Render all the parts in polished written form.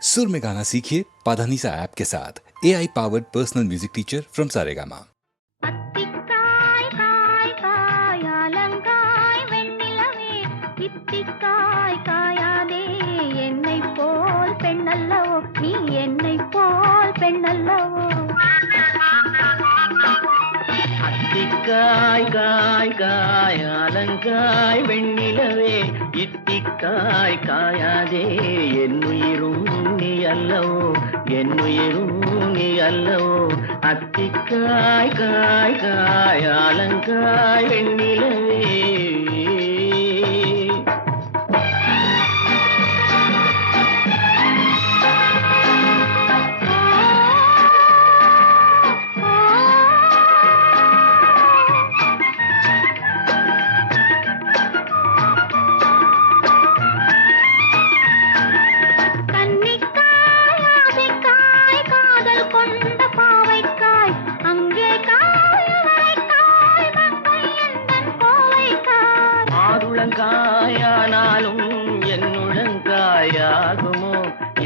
सुर में गाना सीखिए पाधानीसा ऐप के साथ। AI powered personal music teacher from Saregama. அத்திக்காய் காய் காய் அலங்காய் வெண்ணிலவே இத்திக்காய் காயாதே என்னை போல் பெண்ணல்லவோ நீ என்னை போல் பெண்ணல்லவோ அத்திக்காய் காய் காய் அலங்காய் வெண்ணிலவே இத்திக்காய் காயாதே என்னுயிரும் நீ அல்லவோ என்னுயிரும் நீ அல்லவோ அத்திக்காய் காய் காய் அலங்காய் வெண்ணிலவே காயானாலும் என்னுடங்காயாகுமோ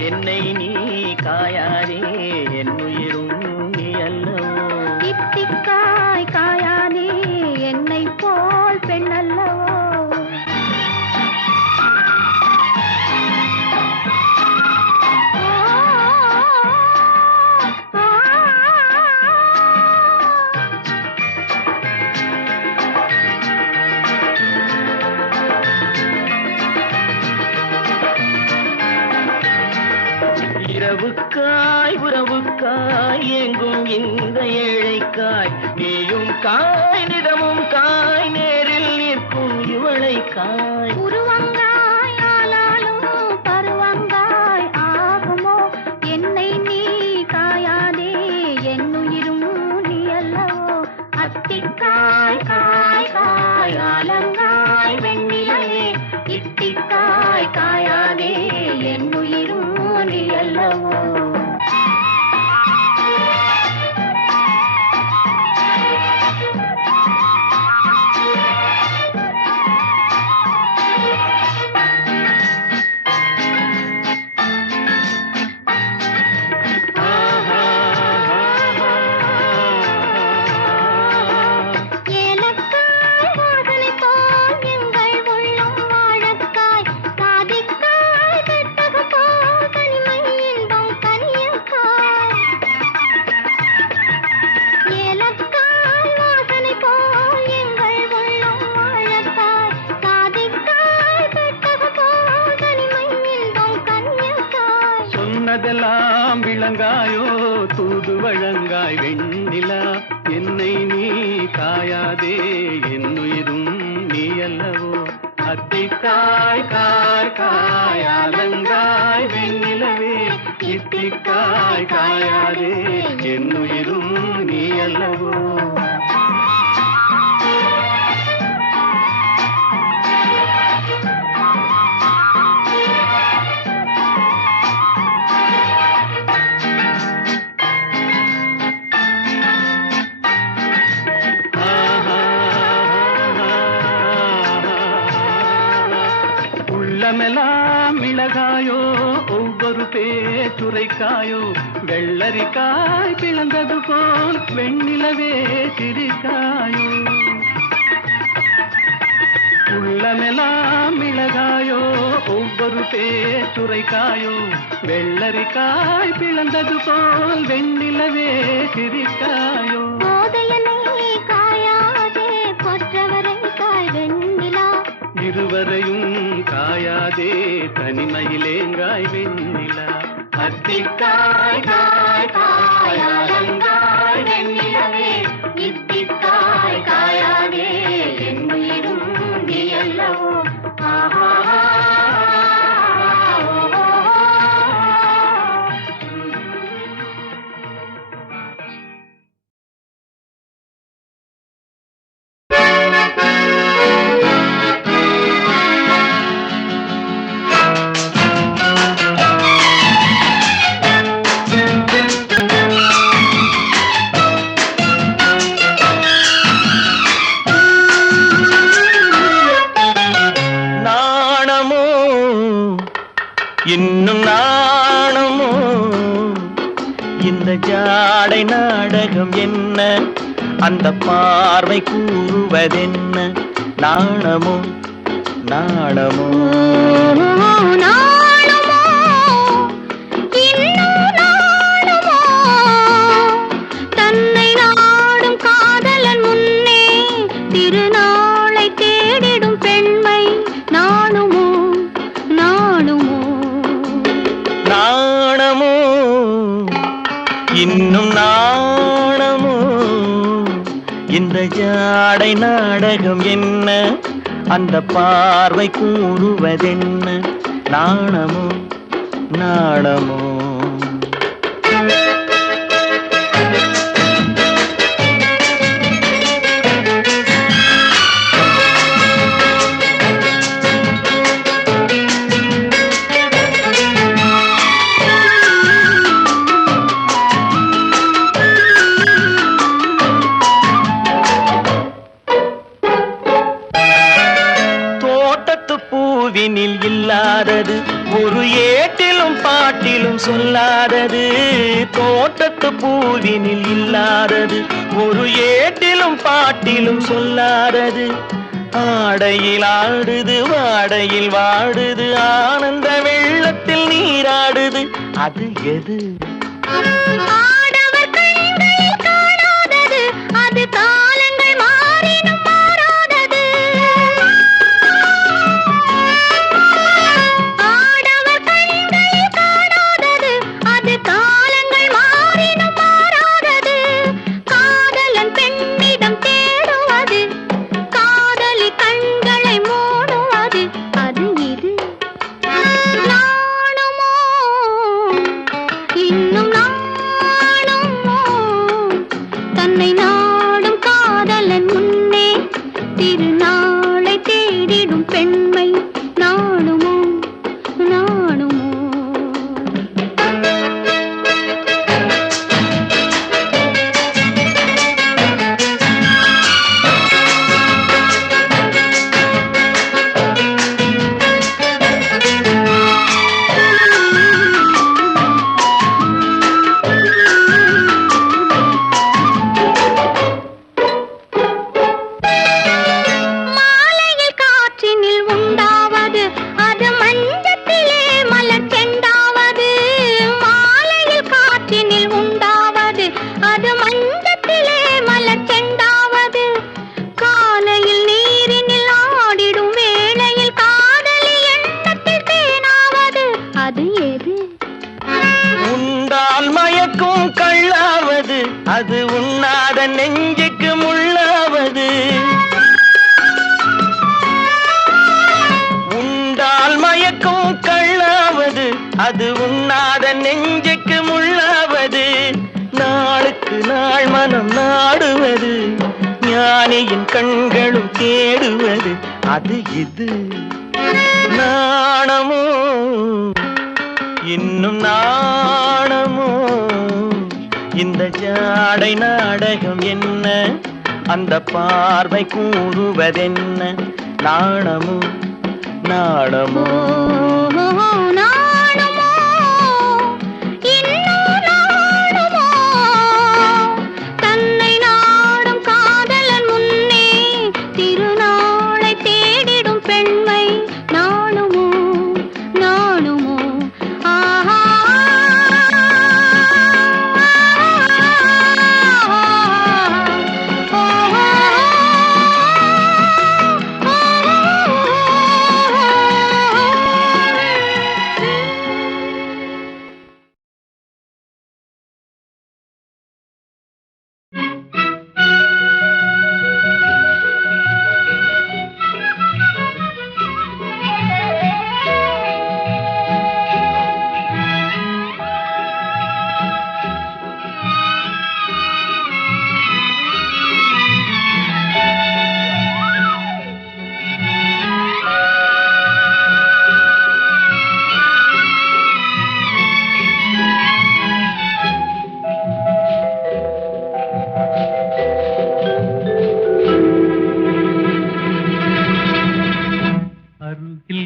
என்னை நீ காயாதே என்னுயிரும் நீ அல்லவோ இத்திக்காய் காயாதே என்னை போல் பெண்ணல்லவோ இரவுக்காய் உறவுக்காய் எங்கும் இந்த ஏழைக்காய் நீயும் காய் நிறமும் காய் நேரில் நிற்கும் இவளை காய் உருவங்காய் ஆளாலும் பருவங்காய் ஆகுமோ என்னை நீ காயாதே என்னுயிரும் நீ அல்லவோ அத்திக்காய் காய் காய் அலங்காய் வெண்ணிலவே இத்திக்காய் காயாதே என்னுயிரும் நீ அல்லவோ சொன்னதெல்லாம் விளங்காயோ தூது வழங்காய் வெண்ணிலா என்னை நீ காயாதே என்னுயிரும் நீ அல்லவோ அத்திக்காய் காய் காய் அலங்காய் வெண்ணிலவே இத்திக்காய் காயாதே என்னுயிரும் நீ அல்லவோ உள்ளமெல்லாம் மிளகாயோ ஒவ்வொரு பேச்சுரைக்காயோ வெள்ளரிக்காய் பிளந்தது போல் வெண்ணிலவே சிரிக்காயோ உள்ளமெல்லாம் மிளகாயோ ஒவ்வொரு பேச்சுரைக்காயோ வெள்ளரிக்காய் பிளந்தது போல் வெண்ணிலவே சிரிக்காயோ இருவரையும் காயாதே தனிமையிலேங்காய் வெண்ணிலா அத்திக்காய் காய் காய் அலங்காய் வெண்ணிலவே இத்திக்காய் காயாதே என்னுயிரும் நீ அல்லவோ ஜாடை நாடகம் என்ன, அந்த பார்வை கூறுவதென்ன, நாணமோ நாணமோ நாணுமோ இன்னும் நாணுமோ தன்னை நாடும் காதலன் முன்னே திருநாளை தேடிடும் பெண்மை நாணுமோ நாணுமோ நாணமோ இன்னும் நாணமோ இந்த ஜாடை நாடகம் என்ன, அந்த பார்வை கூறுவதென்ன, நாணமோ நாணமோ பூவினில் இல்லாதது ஒரு ஏட்டிலும் பாட்டிலும் சொல்லாதது, தோட்டத்து பூவினில் இல்லாதது ஒரு ஏட்டிலும் பாட்டிலும் சொல்லாதது, ஆடையில் ஆடுது வாடையில் வாடுது ஆனந்த வெள்ளத்தில் நீராடுது, அது எது? ஆடவர் கண்களில் காணாதது, அது காலங்கள் மாறினும் மாறாதது. ஆடவர் கண்களில் காணாதது, அது காலங்கள் மாறினும் மாறாதது. காதலன் பெண்ணிடம் தேடுவது, காதலி கண்களை மூடுவது, அது இது. நாணுமோ இன்னும் நாணுமோ தன்னை நாடும் காதலன் முன்னே திருநாளை தேடிடும் பெண்மை நாணுமோ நாணுமோ மாலையில் காற்றினில் உண்டாவது, அது மஞ்சத்திலே மலர் செண்டாவது. மாலையில் காற்றினில் உண்டாவது, அது மஞ்சத்திலே மலர் செண்டாவது. காலையில் நீரினில் ஆடிடும் வேளையில் காதலி எண்ணத்தில் தேனாவது, அது எது? உண்டால் மயக்கும் கள்ளாவது, அது உண்ணாத நெஞ்சுக்கு முள்ளாவது. உண்டால் மயக்கும் கள்ளாவது, அது உண்ணாத நெஞ்சுக்கு முள்ளாவது. நாளுக்கு நாள் மனம் நாடுவது, ஞானியின் கண்களும் தேடுவது, அது இது. நாணமோ இன்னும் நாணமோ இந்த ஜாடை நாடகம் என்ன, அந்த பார்வை கூறுவதென்ன, நாணமோ நாணமோ நாணுமோ இன்னும் நாணுமோ தன்னை நாடும் காதலன் முன்னே திருநாளை தேடிடும் பெண்மை நாணுமோ நாணுமோ ஆஹா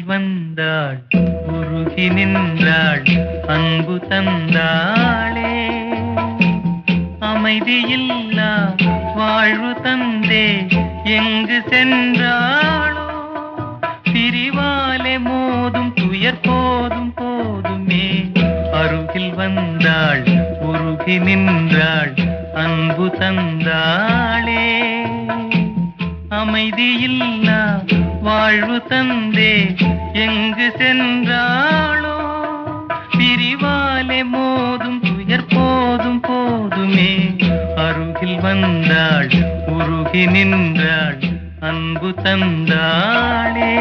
வந்தாள் உருகி நின்றாள் அன்பு தந்தாளே அமைதியில்லா வாழ்வு தந்தே எங்கு சென்றாளோ பிரிவாலே மோதும் துயர் போதும் போதுமே அருகில் வந்தாள் உருகி நின்றாள் அன்பு தந்தாளே அமைதியில்லா வாழ்வு தந்தே எங்கு சென்றாளோ பிரிவாலே மோதும் துயர் போதும் போதுமே அருகில் வந்தாள் உருகி நின்றாள் அன்பு தந்தாளே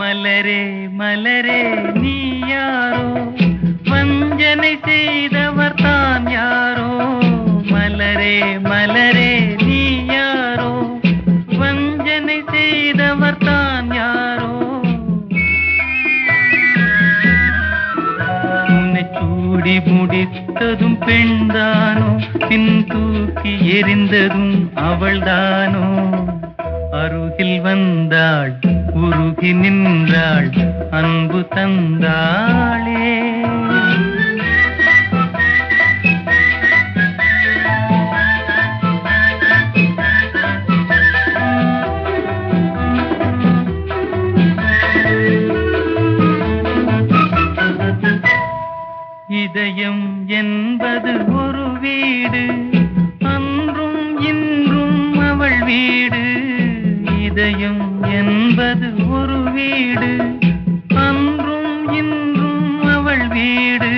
மலரே மலரே நீ யாரோ வஞ்சனை செய்தவர் தான் யாரோ மலரே மலரே நீ யாரோ வஞ்சனை செய்தவர் தான் யாரோ உன்னை சூடி முடித்ததும் பெண்தானோ பின் தூக்கி எறிந்ததும் அவள்தானோ அருகில் வந்தாள் உருகி நின்றாள் அன்பு தந்தாளே இதயம் என்பது ஒரு வீடு அன்றும் இன்றும் அவள் வீடு இதயம் என்பது ஒரு வீடு அன்றும் இன்றும் அவள் வீடு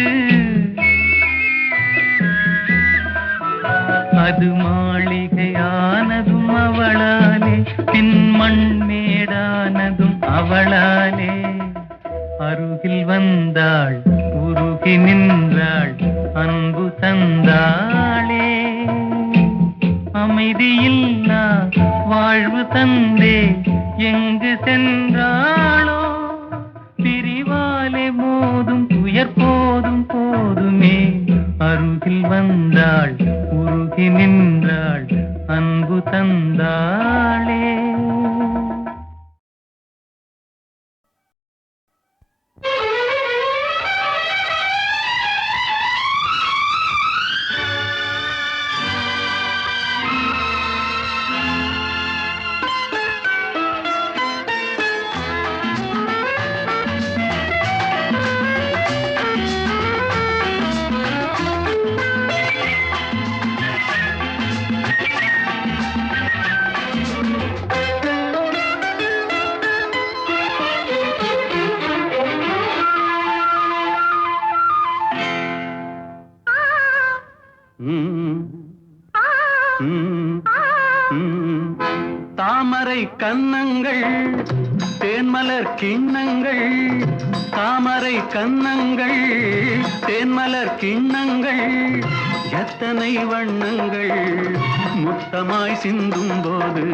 அது மாளிகையானதும் அவளாலே பின் மண்மேடானதும் அவளாலே அருகில் வந்தாள் உருகி நின்றாள் அன்பு தந்தாளே அமைதியில்லா வாழ்வு தந்தே எங்கு சென்றாளோ பிரிவாலே மோதும் துயர் போதும் போதுமே அருகில் வந்தாள் உருகி நின்றாள் அன்பு தந்தாளே தாமரை கன்னங்கள் தேன்மலர் கிண்ணங்கள் தாமரை கன்னங்கள் தேன்மலர் கிண்ணங்கள் எத்தனை வண்ணங்கள் முத்தமாய் சிந்தும் போது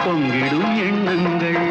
பொங்கிடும் எண்ணங்கள்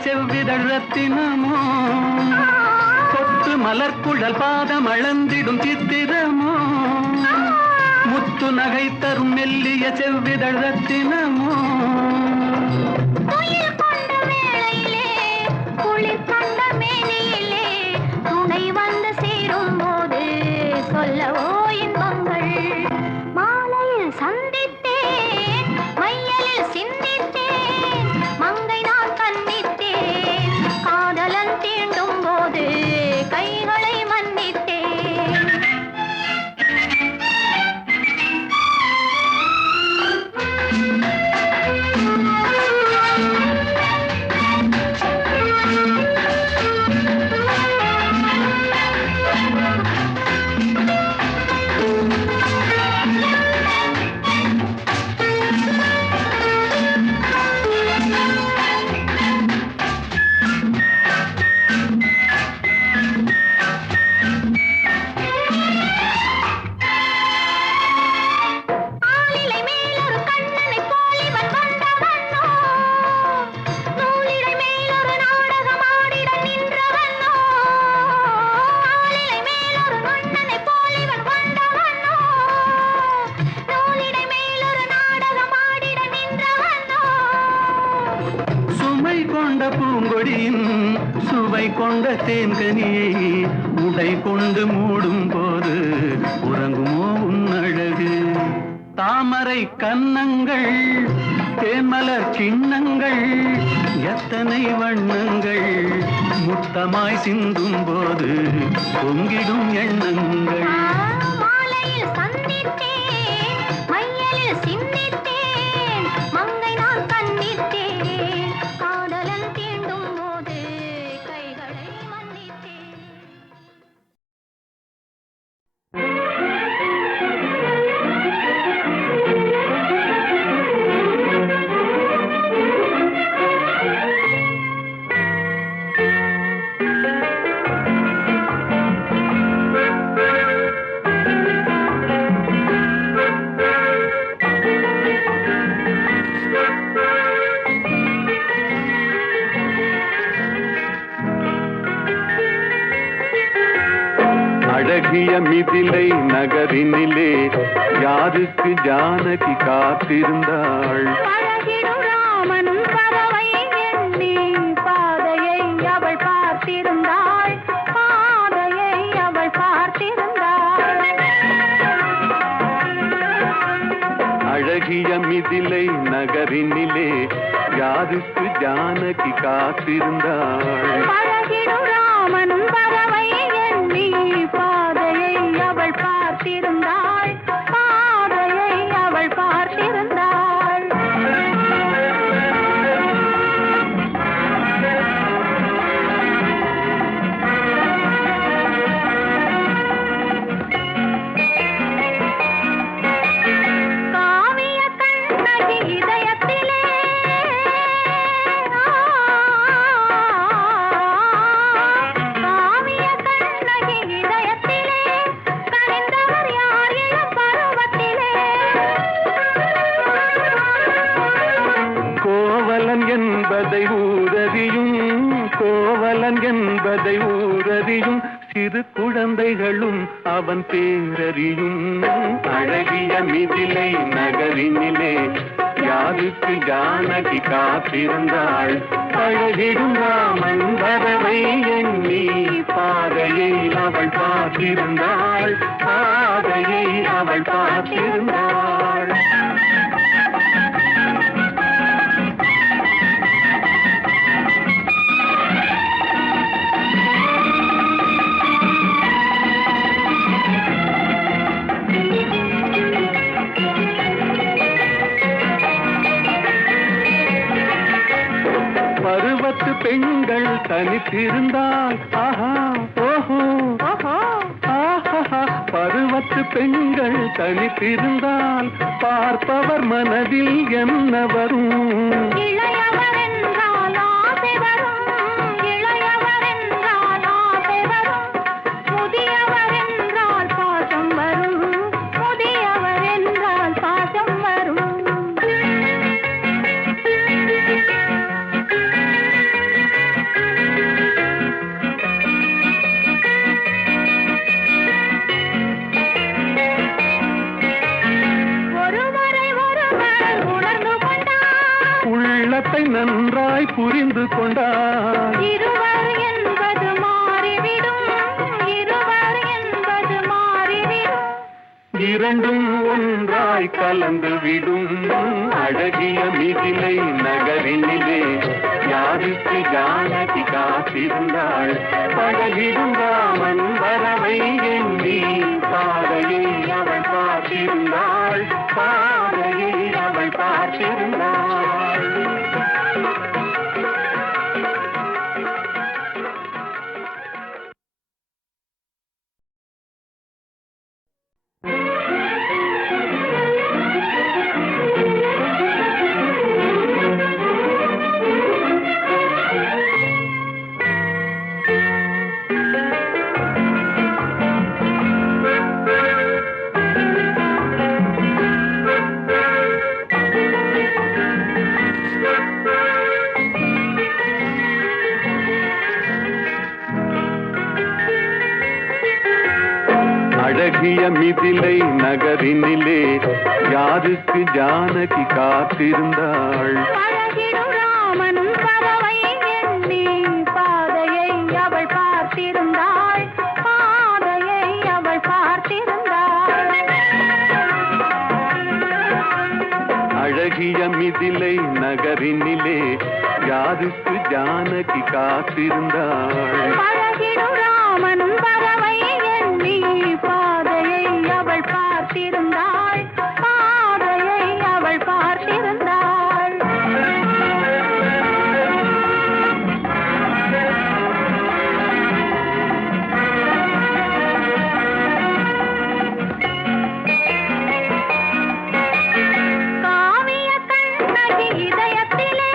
செவ்விதழ் ரத்தினமோ கொத்து மலர்க்குழல் பாதம் அளந்திடும் சித்திரமோ முத்து நகை தரும் மெல்லிய செவ்விதழ் ரத்தினமோ குளிர் கண்ட மேனியிலே துணை வந்த சேவை பூங்கொடியின் சுவை கொண்ட தேன்கனியை உடை கொண்டு மூடும் போது உறங்குமோ உன் அழகு? தாமரை கன்னங்கள் தேன்மலர் சின்னங்கள் எத்தனை வண்ணங்கள் முத்தமாய் சிந்தும் போது பொங்கிடும் எண்ணங்கள். மாலையில் சந்தித்தேன், மையலில் சிந்தித்தேன், மங்கை நான் கண்ணித்தேன், காதலன் தீண்டும் போது கைகளை மன்னித்தேன். அழகிய மிதிலை நகரினிலே யாருக்கு ஜானகி காத்திருந்தாள்? பழகிடும் ராமன் பறவை எண்ணி பாதையை அவள் பார்த்திருந்தாள், பாதையை அவள் பார்த்திருந்தாள். அழகிய மிதிலை நகரினிலே யாருக்கு ஜானகி காத்திருந்தாள்? பழகிடும் ராமன் பறவை எண்ணி பாதையை அவள் பார்த்திருந்தாள், பாதையை அவள் பார்த்திருந்தாள். காவிய கண்ணகி இதயத்திலே காவிய கண்ணகி இதயத்திலே கனிந்தவர் யார் இளம் பருவத்திலே? கோவலன் என்பதை ஊரறியும், கோவலன் என்பதை ஊரறியும், சிறு குழந்தைகளும் அவன் பேரறியும். அழகிய மிதிலை நகரினிலே யாருக்கு ஜானகி காத்திருந்தாள்? பழகிடும் ராமன் வரவை எண்ணி பாதையை அவள் பார்த்திருந்தாள், பாதையை அவள் பார்த்திருந்தாள். பருவத்து பெண்கள் தனித்திருந்தால் ஆஹா ஓஹோ ஓஹோ, ஆஹா, பருவத்து பெண்கள் தனித்திருந்தால் பார்ப்பவர் மனதில் என்ன வரும்? இளையவர் என்றால் ஆசை வரும், இளையவர் என்றால் ஆசை வரும், முதியவர் என்றால் பாசம் வரும், முதியவர் என்றால் பாசம் வரும். ஒருவரை ஒருவர் உணர்ந்து கொண்டார், உள்ளத்தை நன்றாய் புரிந்து கொண்டார். இருவர் என்பது மாறிவிடும், இருவர் என்பது மாறிவிடும். இரண்டும் ஒன்றாய் கலந்து விடும். அழகிய மிதிலை நகரினிலே யாருக்கு ஜானகி காத்திருந்தாள்? பழகிடும் ராமன் வரவை எண்ணி பாதையை அவள் பார்த்திருந்தாள், பாதையை அவள் பார்த்திருந்தாள். அழகிய மிதிலை நகரினிலே யாருக்கு ஜானகி காத்திருந்தாள்? பழகிடும் ராமன் பறவை எண்ணி மிதிலை நகரினிலே யாருக்கு ஜானகி காத்திருந்தாள் பழகிடும் ராமன் பறவை எண்ணி பாதையை அவள் பார்த்திருந்தாள் பாதையை அவள் பார்த்திருந்தாள் காவிய கண்ணகி இதயத்திலே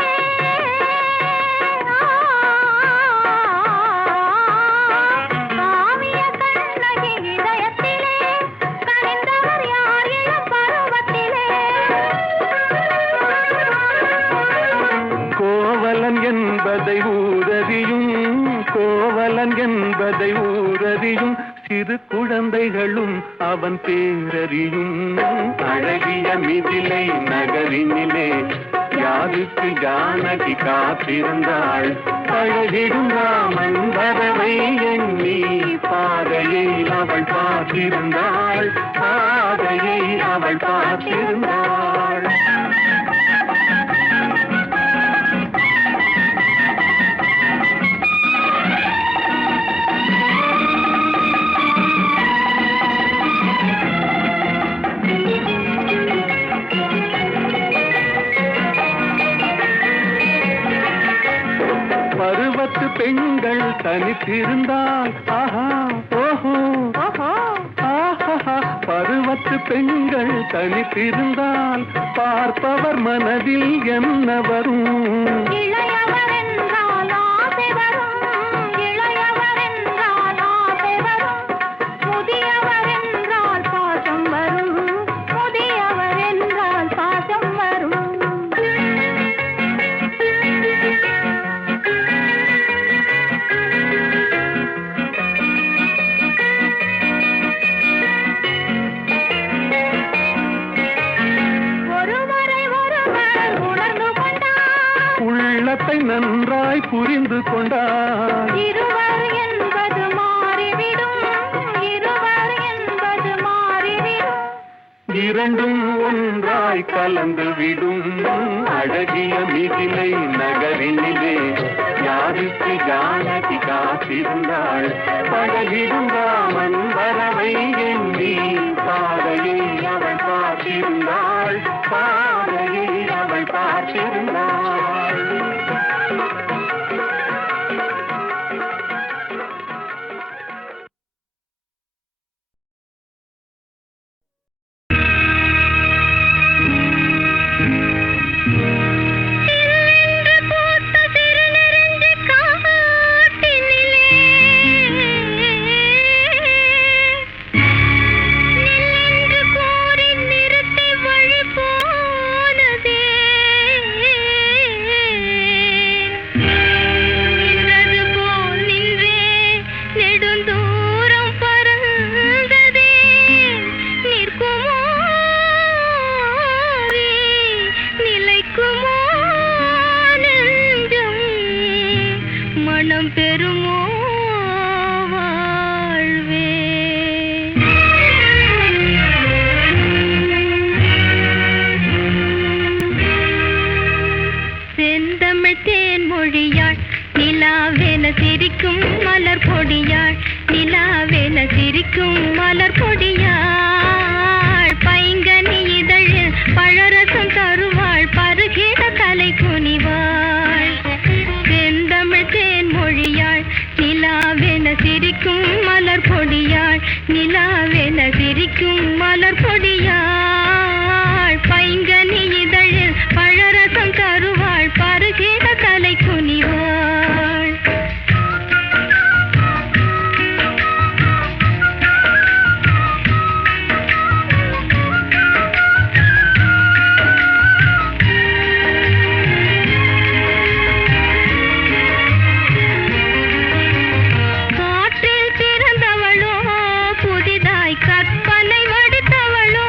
காவிய கண்ணகி இதயத்திலே கனிந்தவர் யார் இளம் பருவத்திலே கோவலன் என்பதை ஊரறியும் கோவலன் என்பதை ஊரறியும் சிறு குழந்தைகளும் அவன் பேரறியும் அழகிய மிதிலை நகரினிலே யாருக்கு ஜானகி காத்திருந்தாள் பழகிடும் ராமன் வரவை எண்ணி பாதையை அவள் பார்த்திருந்தாள் பாதையை அவள் பார்த்திருந்தாள் பருவத்து பெண்கள் தனித்திருந்தால் ஆஹா ஓஹோ ஓஹோ ஆஹா பருவத்து பெண்கள் தனித்திருந்தால் பார்ப்பவர் மனதில் என்ன வரும் இளையவர் என்றால் ஆசை வரும் இளையவர் என்றால் ஆசை வரும் முதியவர் என்றால் பாசம் வரும் முதியவர் என்றால் பாசம் வரும் ஒருவரை ஒருவர் உணர்ந்து கொண்டார் உள்ளத்தை நன்றாய் புரிந்து கொண்டார் இருவர் என்பது மாறிவிடும் இருவர் என்பது மாறிவிடும் இரண்டும் ஒன்றாய் கலந்து விடும் அழகிய மிதிலை நகரினிலே யாருக்கு ஜானகி காத்திருந்தாள் பழகிடும் ராமன் வரவை எண்ணி பாதையை அவள் பார்த்திருந்தாள் பாதையை அவள் பார்த்திருந்தாள் சில்லென்று பூத்த சிறுநெருஞ்சி காட்டினிலே நில்லென்று கூறி நிறுத்தி வழி போனதே நின்றது போல் நின்றே நெடுந்தூரம் பறந்ததே நிற்குமோ நிலைக்குமோ நெஞ்சம் மனம் பெறுமோ வாழ்வே செந்தமிழ் தேன் மொழியாள் நிலாவென சிரிக்கும் மலர் பொடியாள் நிலாவென சிரிக்கும் மலர் பொடியாள் பைங்கனி இதழில் பழரசம் தருவாள் பருகிட தலை குனிவாள் செந்தமிழ் தேன் மொழியாள் நிலாவென சிரிக்கும் மலர் பொடியாள் நிலாவென சிரிக்கும் மலர் பொடியாள் பைங்கனி இதழில் பழரசம் தருவாள் பருகிட தலை குனிவாள் காற்றில் பிறந்தவளோ புதிதாய் கற்பனை வடித்தவளோ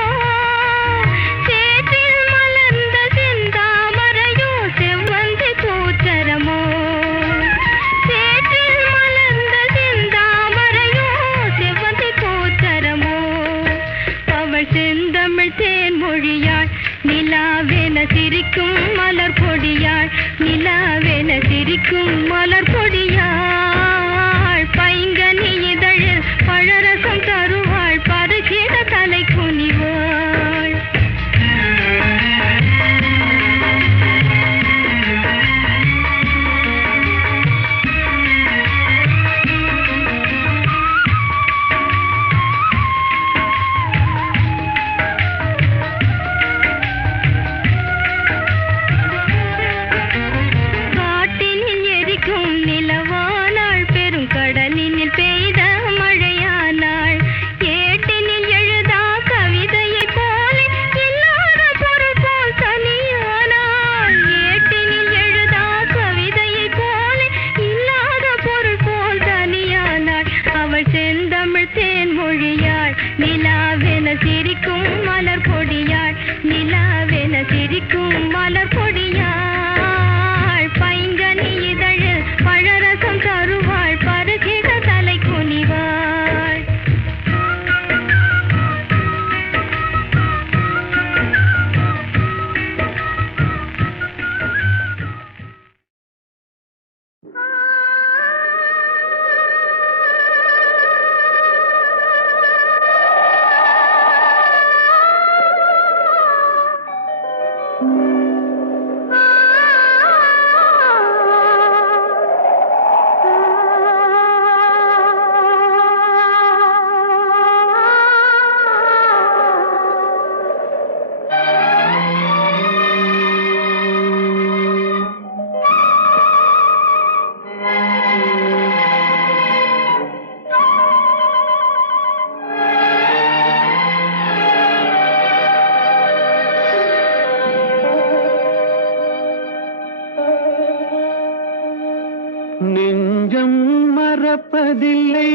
நெஞ்சம் மறப்பதில்லை,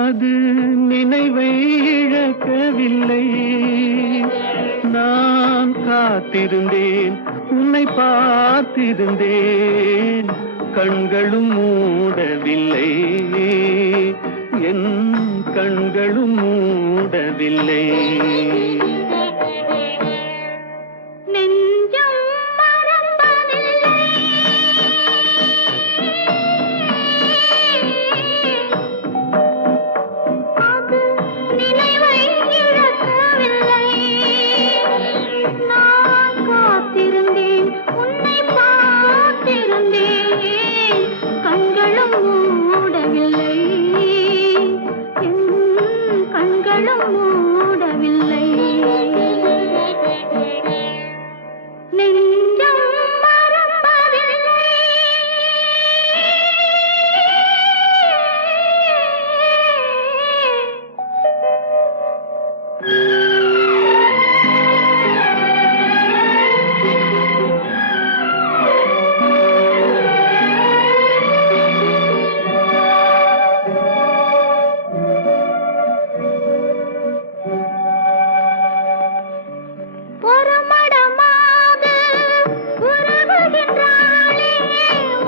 அது நினைவை இழக்கவில்லை. நான் காத்திருந்தேன், உன்னை பார்த்திருந்தேன், கண்களும் மூடவில்லை, என் கண்களும் மூடவில்லை. நெஞ்சம் மறப்பதில்லை, அது நினைவை இழக்கவில்லை. நான் காத்திருந்தேன், உன்னை பார்த்திருந்தேன், கண்களும் மூடவில்லை, என் கண்களும் மூடவில்லை. நெஞ்சம் மறப்பதில்லை. ஒரு மடமாக உறவுகின்றாளே,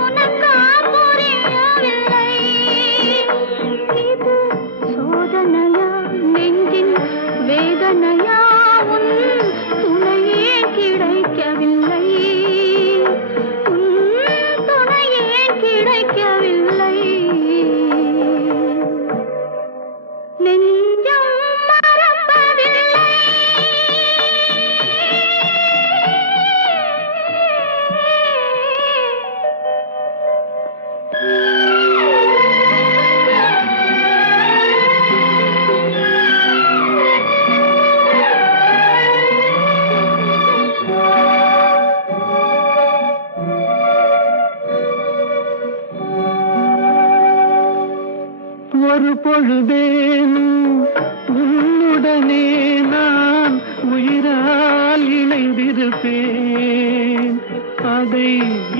உனக்கா புரியவில்லை? இது சோதனையா, நெஞ்சின் வேதனையா, உன் துணையே கிடைக்கவில்லை, உன் துணையே கிடைக்கவில்லை. நெஞ்சம் மறப்பதில்லை. ஒரு பொழுதேனும் உன்னுடனே நான் உயிரால் இணைந்திருப்பேன். அதை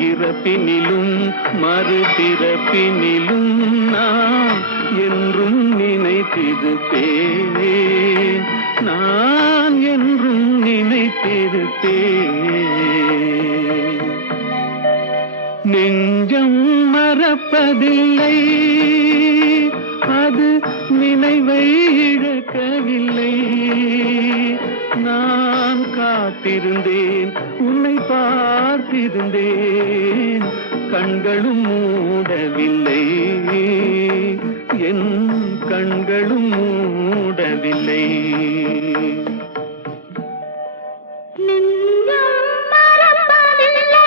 இறப்பினிலும் மறுபிறப்பினிலும் நான் என்றும் நினைத்திருப்பேன், நான் என்றும் நினைத்திருப்பேன். நெஞ்சம் மறப்பதில்லை, அது நினைவை இழக்கவில்லை. நான் காத்திருந்தேன், உன்னை பார்த்திருந்தேன், கண்களும் மூடவில்லை, என் கண்களும் மூடவில்லை. நெஞ்சம் மறப்பதில்லை.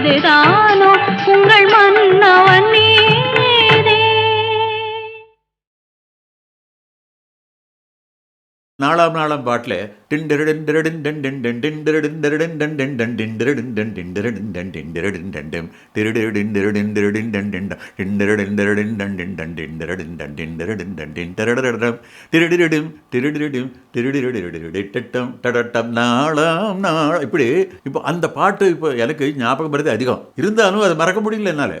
இதுதானோ உங்கள் மன்னவன் நீரே. நாலாம் நாளாம் பாட்டில் இப்படி இப்போ அந்த பாட்டு இப்போ எனக்கு ஞாபகம் வருது அதிகம், இருந்தாலும் அதை மறக்க முடியல என்னால.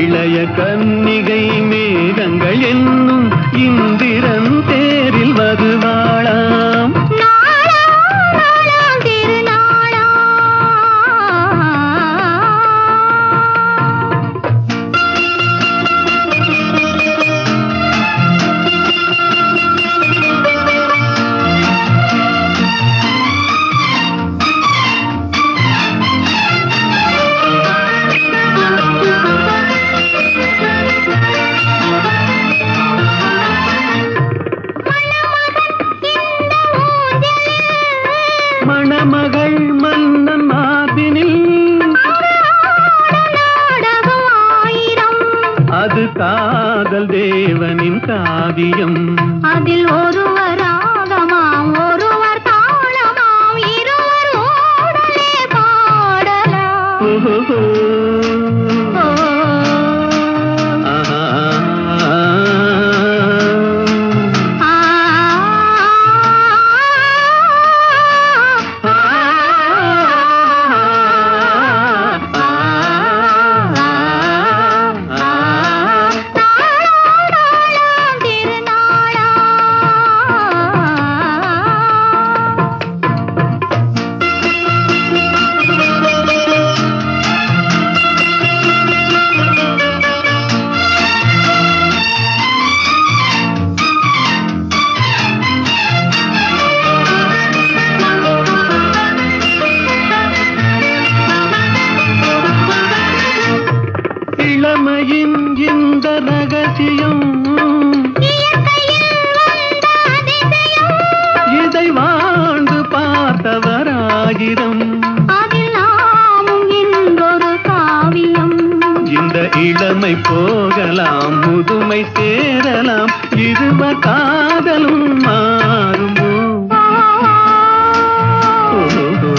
இளைய கன்னிகை மேகங்கள் என்னும் இந்திரன் தேரில் வருவாளாம். மணமகள் மன்னன் மார்பினில் அது காதல் தேவனின் காவியம். அதில் ஒருவர் ராகமாம் ஒருவர் தாளமாம் இருவர் ஓடலே பாடலாம். ஓஹோ. இளமையின் இந்த ரகசியம் இதை வாழ்ந்து பார்த்தவராயிரம். அதில் நாமும் இன்றொரு காவியம். இந்த இளமை போகலாம் முதுமை சேரலாம் இருவர் காதலும் மாறுமோ. ஓஹோ.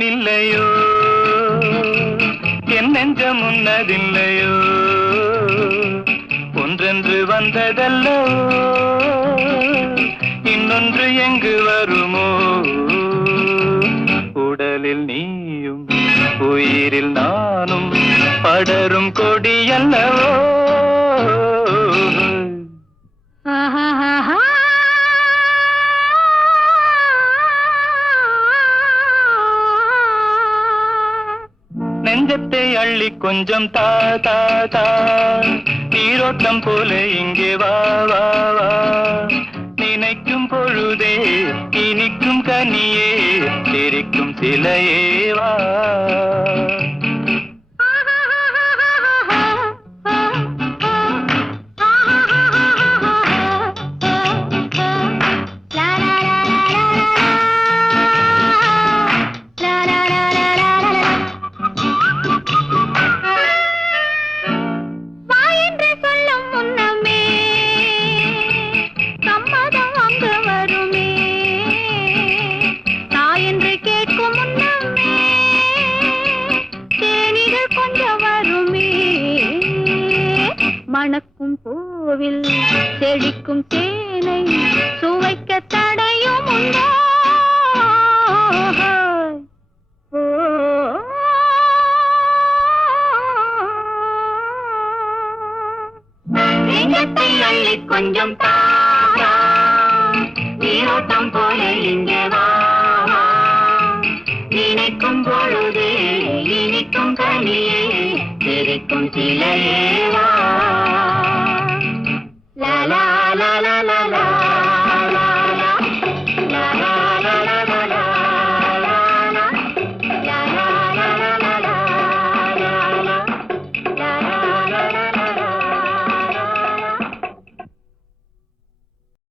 நெஞ்சம் இல்லையோ என் நெஞ்சம் உன்னதில்லையோ ஒன்றென்று வந்ததல்லோ இன்னொன்று எங்கு வருமோ உடலில் நீயும் உயிரில் நானும் படரும் கொடியல்லவோ நெஞ்சத்தை அள்ளி கொஞ்சம் தா தா தா நீரோட்டம் போல இங்கே வா வா வா நினைக்கும் பொழுதே இனிக்கும் கனியே தெரிக்கும் சிலையே வா மணக்கும் பூவில் செழிக்கும் தேனை சுவைக்க தடையும் உண்டோ நெஞ்சத்தை அள்ளி கொஞ்சம் தாரா நீரோட்டம் போல இங்கே வா நினைக்கும் பொழுது இனிக்கும் கனியே தெரிக்கும் சிலையே வா la la